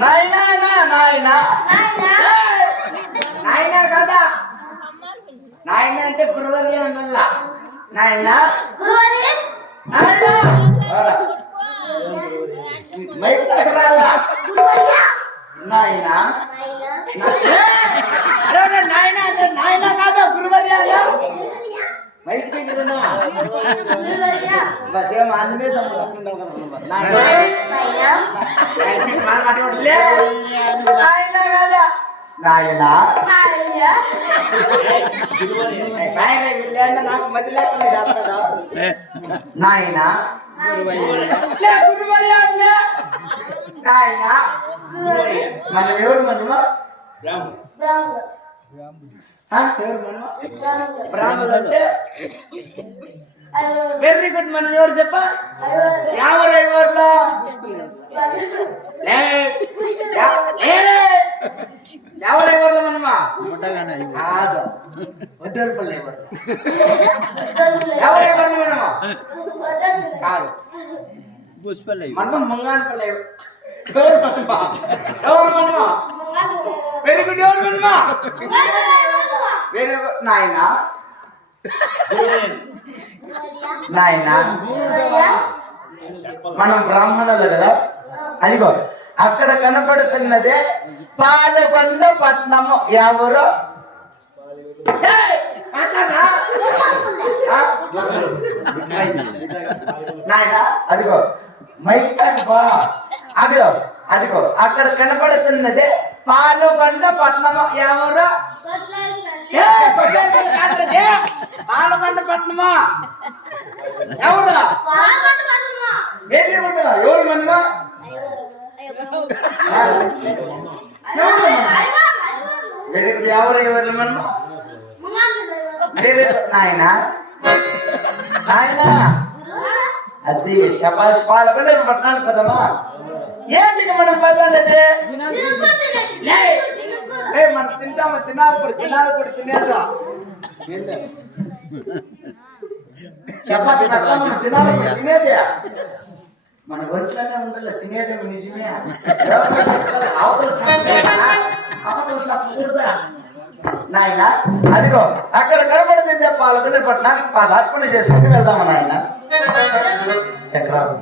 నాయనా నాయనా. నాయనా. కదా. నాయన అంటే గురువరి అన్నల్లా నాయనా. నాయనా. మైక్ తగ్గరాలా నాయనా. నాయన. అంటే నాయన కాదా గురువరి మైక్ దగ్గర బస్ ఏం ఆంజనేయ స్వామి లెక్క ఉండవు కదా మనం. నాయనా మన అటువంటి లే. నాయనా కాదా నాయనా ఆయన వీళ్ళేందో నాకు మధ్య లేకుండా చేస్తాడా నాయనా లే, గురువర్యా, లే. నాయనా మనం ఎవరు మనము ఆ, ఎవరు మనము బ్రాహ్మణులు. అంటే వెరీ గుడ్ మనం ఎవరు చెప్ప? ఎవరు ఎవరిలో. ఎవరు ఎవరిలో మనమా కాదు. వడ్డేరుపల్లి ఎవరు ఎవరు ఎవరిలో మనమా కాదు. మనం ముంగానపల్లి ఎవరు? ఎవరు మనమా ఎవరు మనమా వెరీ గుడ్ ఎవరు మనమా వేరే నాయనా నాయనా మనం బ్రాహ్మణులు కదా? అదిగో అక్కడ కనపడుతున్నదే పాలకొండ పట్నము. ఎవరు? నాయనా అదిగో మైక్ బా అదిగో అదిగో అక్కడ కనపడుతున్నదే పాలకొండ పట్నము ఎవరు. పాలకొండ పట్నమా ఎవరు? ఉంటారా ఎవరు మనమా వేరే ఎవరు? ఎవరు? మనమా నాయన? నాయన? అది శబాష్ పాలకొండ పట్టణానికి కదమ్మా ఏంటి మనం పదండి లే మనం తింటామా? తినాలి కూడా తినాలి కూడా తినేదా చపాతి తినాలి కూడా తినేదే? మన ఒంట్లోనే ఉండాలి తినేదేమో నిజమే. ఆవులు ఆవులు చెప్పకూడదా నాయన అదిగో అక్కడ కనబడింది చెప్పాలనుకునే పట్టణానికి పాదార్పణ చేసుకుని వెళ్దామా నాయన? చక్రాలు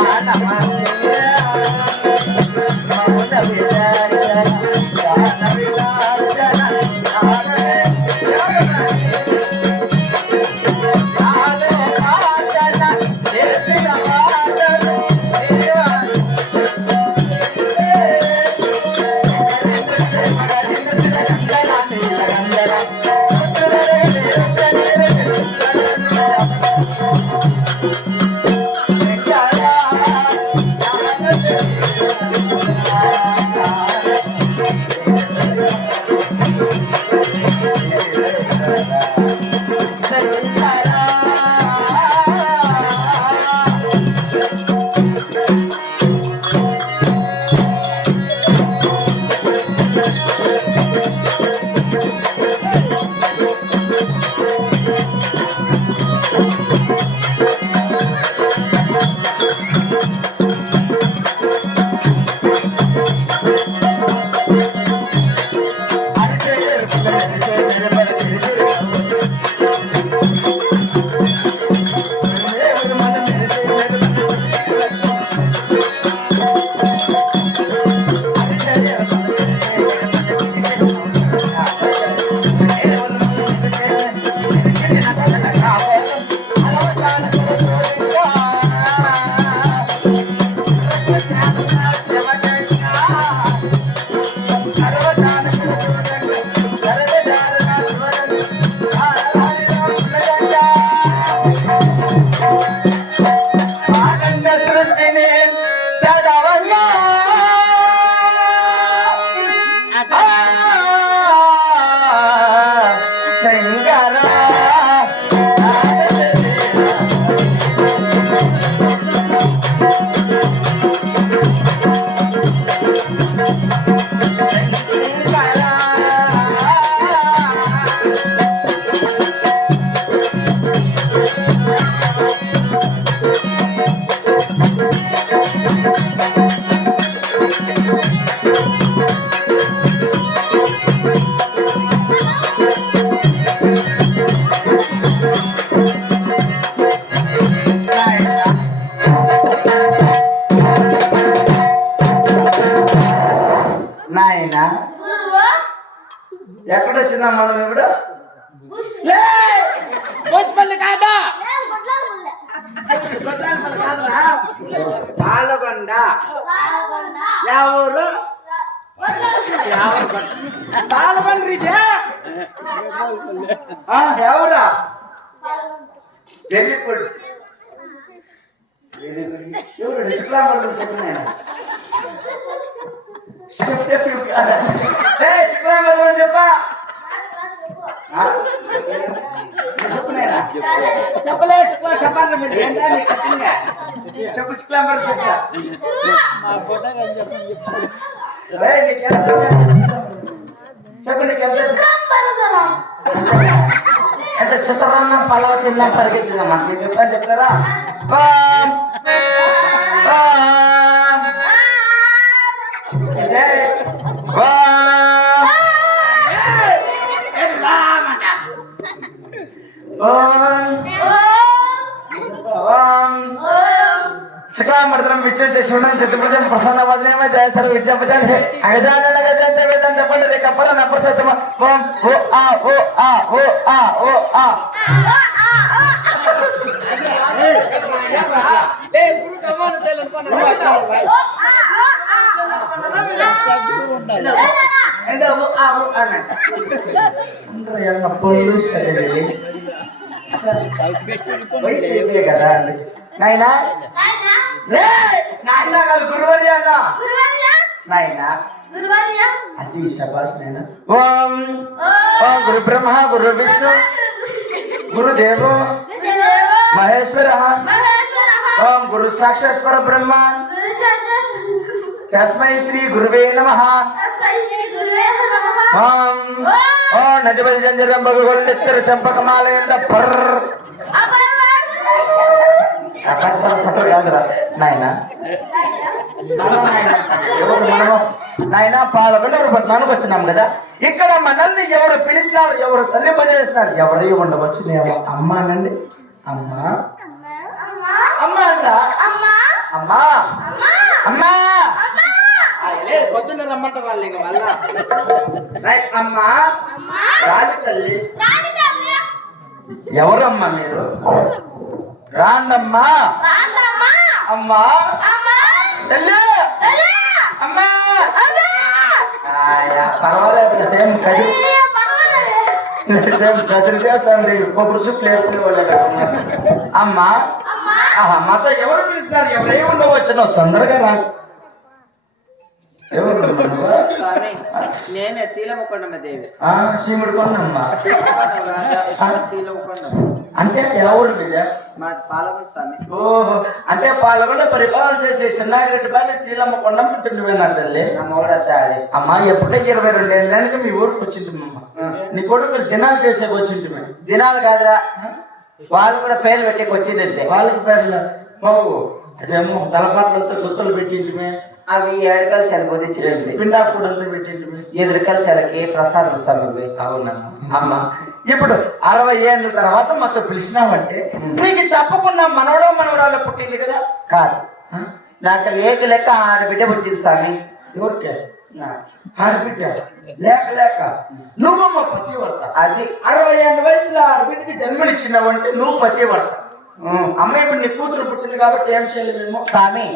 好啊，大妈。ఎవరా? గుడ్ ఎవరు శుక్లాంబరం చెప్పిన శుక్లాంబరం చెప్పా. చెప్పలే శుక్లా చెప్పండి మీరు. ఏంటా మీ కట్టింగా చెప్పు శుక్లాంబరం నీకు ఎంత అంటే చిత్రాన్న పలవ తిన్నా పరిగెత్తిందమ్మా నేను చెప్తా చెప్తారా పామ్, శుక్లాంబరతరం విష్ణు శివుడం చతుర్భుజం ప్రసన్న వదనేమ జయసర విద్యాపజన్ హే అగజానన గజంత వేదం చెప్పండి రే కప్పర నప్రసత్తమ ఓం ఓ ఆ ఓ ఆ ఓ ఆ ఓ ఆ కదా నాయనా లే నాయన కాదు గురువర్య అన్న. నాయన. అది శబాష్ నాయన. ఓం. ఓం. గురు బ్రహ్మ గురు విష్ణు గురుదేవో మహేశ్వర. ఓం గురు సాక్షాత్ పర బ్రహ్మ తస్మై శ్రీ గురువే నమ. ఓం. ఓ. నజబల్ జంజరం బగుగొల్లెత్తర చంపకమాలయంద పర్ పట్టు కాదురా నాయన నాయన పట్టణానికి వచ్చినాం కదా ఇక్కడ మనల్ని ఎవరు పిలిచినారు ఎవరు తల్లి చేసినారు ఎవరై ఉండవచ్చు మేము అమ్మ. అనండి అమ్మ. అమ్మ అంట అమ్మా. అమ్మా. పొద్దున్న రమ్మంటారు వాళ్ళు ఇంక మళ్ళా రైట్ అమ్మా రాజు తల్లి. ఎవరమ్మా మీరు? రాండమ్మా. అమ్మా. తల్లి. అమ్మా. ఆయా, పర్వాలేదు సేమ్ కది సేమ్ కదిరి చేస్తాండి కొబ్బరి చుట్టూ లేకుండా అమ్మా. ఆహా మాతో ఎవరు పిలిచినారు? ఎవరే ఉండవచ్చు? నువ్వు తొందరగా రా. నేనే శీలముకొండమ్మ దేవి. ఆ, శీముడు కొన్నమ్మా. శీలముకొండం అంటే ఎవరు బిడ్డ మాది? పాలకుడు స్వామి. ఓహో అంటే పాల్గొండ పరిపాలన చేసే చిన్నారెడ్డి బాగా శీలమ్మ కొండం విన్నారు తల్లి. మూడో అమ్మా ఎప్పుడే ఇరవై రెండు ఏళ్ళకి మీ ఊరికి వచ్చింది అమ్మ. నీ కొడుకు దినాలు చేసే వచ్చింది మేము దినాలు కాదురా. వాళ్ళు కూడా పేర్లు పెట్టి వచ్చిందంటే వాళ్ళకి పేర్లు? బాబు అదేమో తలపాట్లతో గుర్తులు పెట్టింది అవి ఏడుకల సెలబోది చిరండి పిండాకుడు అంతా పెట్టింది ఎదురుకల సెలకి ప్రసాదం స్వామి అవునా? అమ్మ. ఇప్పుడు అరవై ఏళ్ళ తర్వాత మొత్తం పిలిచినావంటే నీకు తప్పకుండా మనవడో మనవరాలు పుట్టింది కదా? కాదు? నాకు లేక లేక ఆడబిడ్డ పుట్టింది స్వామి. ఎవరికే? ఆడబిడ్డ. లేక లేక. నువ్వమ్మ పతివర్త. అది. అరవై ఏళ్ళ వయసులో ఆడబిడ్డకి జన్మనిచ్చినావంటే నువ్వు పతివర్త. అమ్మ ఇప్పుడు నీ కూతురు పుట్టింది కాబట్టి ఏం చేయలేమేమో? స్వామి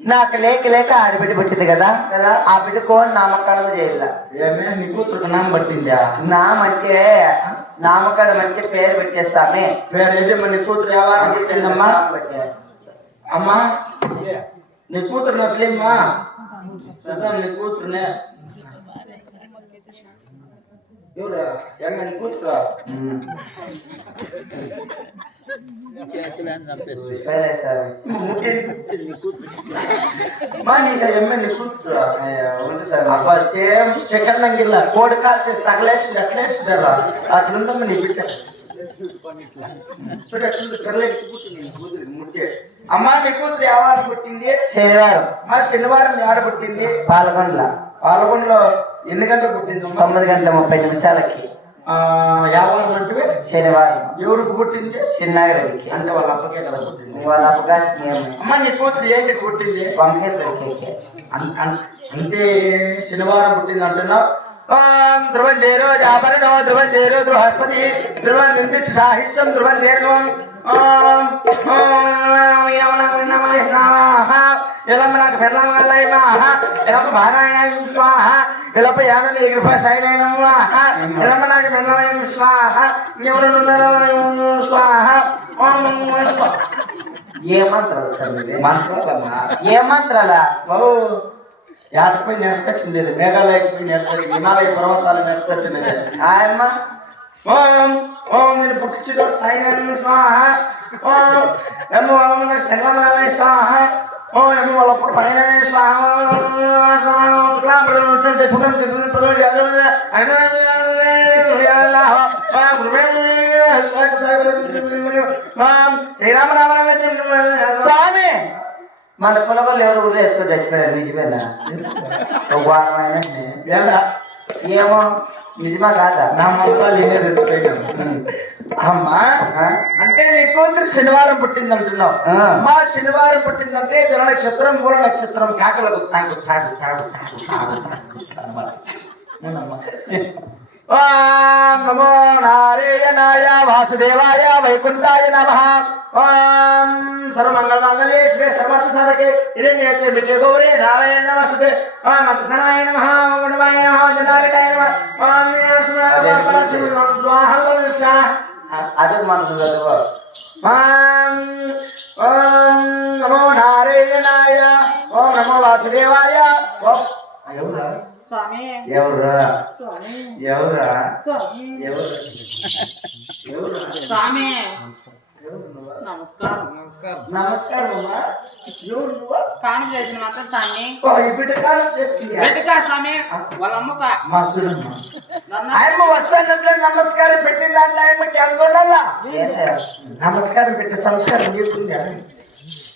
నాకు లేక లేక ఆడబిడ్డ పుట్టింది కదా కదా ఆ బిడ్డకు నామకరణం చేయాల ఏమే నీ కూతురుకు నామ పట్టిందా నామంటే నామకరణం అంటే పేరు పెట్టే స్వామి వేరే ఏదేమో నీ కూతురు వ్యవహారం పుట్టిందమ్మా పెట్టే. అమ్మా నీ కూతురు నట్లేమ్మా చదువు నీ కూతురునే ఎవరు ఎంగ నీ కూతురు సేమ్ సెకండ్ నంగిల్ల కోడి కాల్ చేసి తగలేసి అట్లేసిరా అట్లుందమ్మా నీ బిడ్డ చూడు కూతురు నీ కూతురు ముట్టే అమ్మా? నీ కూతురు ఎవరు పుట్టింది శనివారం మా శనివారం ఆడ పుట్టింది పాల్గొండల పాల్గొండలో ఎన్ని గంటలు పుట్టిందమ్మా తొమ్మిది గంటల ముప్పై నిమిషాలకి. యాభై శనివారం. ఎవరికి పుట్టింది? చిన్నాగిరెడ్డికి అంటే వాళ్ళ అప్పకే కదా పుట్టింది. వాళ్ళ అప్పగారికి మేము. అమ్మ నీ కూతురు ఏంటి పుట్టింది? అంటే శనివారం పుట్టింది అంటున్నావు. ఓం ధ్రువం చేరు జాపరణో ధ్రువం చేరు బృహస్పతి. ధ్రువం సాహిత్యం ధ్రువం చేరు ఓం ఓం నమః. నాకు భారాయణ స్వాహ ఇలప యానని కృప సైనైన స్వాహ ఇలమ్మ నాకు పెళ్ళం స్వాహ ఎవరు స్వాహ ఏ మంత్రాలు సార్? మంత్రాలమ్మా ఏ మంత్రాలా ఓ యాటపై నేర్చుకొచ్చింది మేఘాలయకి నేర్చుకొచ్చింది హిమాలయ పర్వతాలు నేర్చుకొచ్చింది ఆయమ్మ ఓం ఓం నేను పుట్టించుకోడు సాయి స్వాహ ఓం కాలే స్వాహ ఓం వాళ్ళప్పుడు పైన స్వామి! మన పొలగోళ్ళు ఎవరు ఊరు వేసుకొని చచ్చిపోయారు నిజమేనా? వారమైన ఏమో నిజమా కాదా నా మంత్రాలు నేనే తెచ్చిపోయాను అమ్మా? అంటే నీ కూతురు శనివారం పుట్టింది అంటున్నావు. మా శనివారం పుట్టిందంటే జన నక్షత్రం మూల నక్షత్రం కాకలకు తాగు తాగు తాగు తాగు అన్నమాట. అవునమ్మా. ఓం నమో నారాయణాయ వాసుదేవాయ వైకుంఠాయ నమ. ఓం సర్వమంగళమంగళే శివే సర్వార్థ సాధకే హిరణ్యకే మిట్టే గౌరే నారాయణ నమస్తే ఓం నమస్కారాయ నమ. ఓం గుణవాయ నమః. జనారిటాయ నమ. ఓం స్వాహ స్వాహ అదే మనసు ఓం ఓం నమో నారాయణాయ. ఓం నమో వాసుదేవాయ. ఓం ఎవరా స్వామి. ఎవరా? స్వామి. ఎవరా? స్వామి. ఎవరు? ఎవరా? స్వామి? నమస్కారం. నమస్కారం. నమస్కారం అమ్మా. ఎవరు నువ్వా? కాను చేసిన మాత్రం స్వామి. ఓ ఈ బిడ్డ కాలం చేస్తుంది గట్టిగా స్వామి? వాళ్ళ అమ్మక? మా చూడమ్మా నన్ను. ఆయమ్మ వస్తానట్లే నమస్కారం పెట్టిన దాంట్లో ఆయమ్మకి ఎంత ఉండాలా? ఏంటి? నమస్కారం పెట్టే సంస్కారం నీకుంది?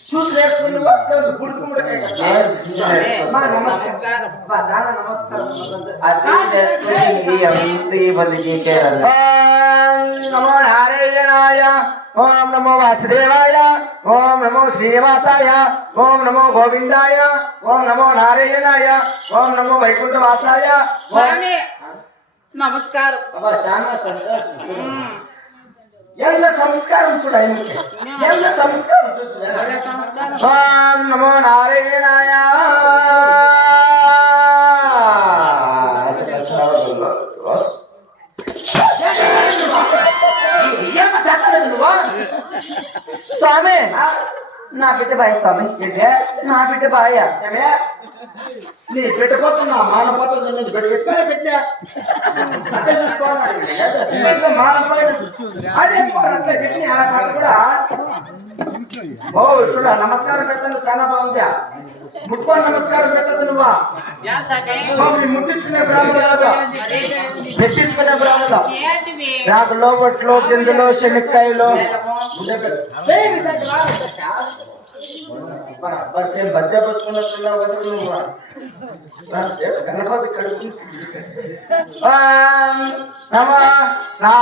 చూసి? అమ్మా నమస్కారం. నమస్కారం నమో నారాయణాయ ఓం నమో వాసుదేవాయ ఓం నమో శ్రీనివాసాయ ఓం నమో గోవిందాయ ఓం నమో నారాయణాయ ఓం నమో వైకుంఠవాసాయ నమస్కారం. అబ్బా, చాలా సంతోషం. ఎంత సంస్కారం చూడు ఆయనకి. ఎంత సంస్కారం చూస్తున్నా నమో నారాయణాయ. స్వామి నా బిడ్డ బాయ్ స్వామి? నా బిడ్డ బాయ? ఏమే? నీ మాన మానపోతుంది నేను ఎత్తుకొని పెట్టినా? అట్టే చూసుకోవాలి. అదే పెట్టినా. కూడా. ఓ చూడ నమస్కారం పెట్టదు చాలా బాగుంది. ముట్టుకొని నమస్కారం పెట్టదు నువ్వా. ఏం ముట్టించుకునే బ్రాహ్మణ కాదు. పెట్టించుకునే బ్రాహ్మణ నాకు లోబట్లు శనక్కాయలు. బెల్లము. ఉండే పెట్టు. ఏయ్, నీ దగ్గర రా,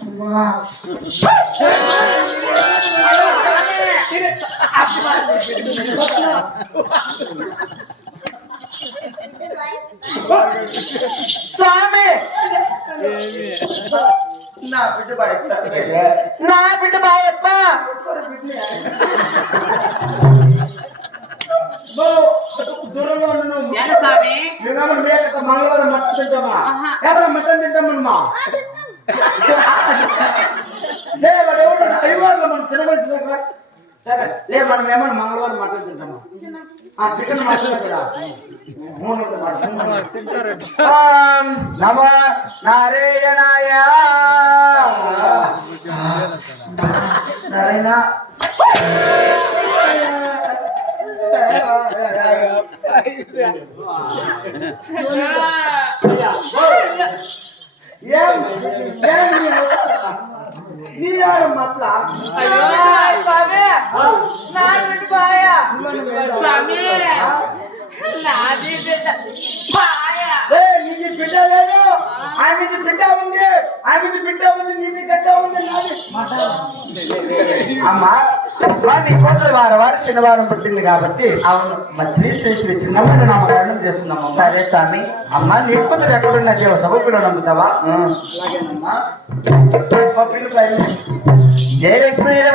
నీ దగ్గర. సేమ్ బద్దె పట్టుకున్నట్టున్నావు కదా నువ్వు సేమ్ గణపతి కడుపు ఓం నమ నారాయణాయ అమ్మా. స్వామి నా బిడ్డ బాయిస్తాను నా బిడ్డ బాయప్ప దూరంగా ఉండు నువ్వు ఏం స్వామి నిన్న మేక మంగళవారం మటన్ తింటామా ఆహా. ఎవరు మటన్ తింటామమ్మా లే వాడు ఎవడు రవివారం మనం తినబడి సరే లే మనం ఏమన్నా మంగళవారం మటన్ తింటామా ఆ చికెన్ మటన్ కదా మూడు ఓం నమ నారాయణాయ నారాయణ ఏం ఏం మీరు నీయారు మట్ల అయ్యో స్వామి నా బిడ్డ బాయ స్వామి నాది బిడ్డ నీది బిడ్డ లేదు. ఆమెది బిడ్డ ఉంది. ఆమెది బిడ్డ ఉంది. నీది గడ్డ ఉంది. నాది అమ్మా వారి కోట్ల వారం వారు శనివారం పుట్టింది కాబట్టి అవును. మా శ్రీ శ్రీ శ్రీ చిన్నమైన నామకరణం చేస్తున్నాము సరే స్వామి. అమ్మా నీ కూతురు ఎక్కడున్న దేవ సభకులు నమ్ముతావా అలాగేనమ్మా జయలక్ష్మి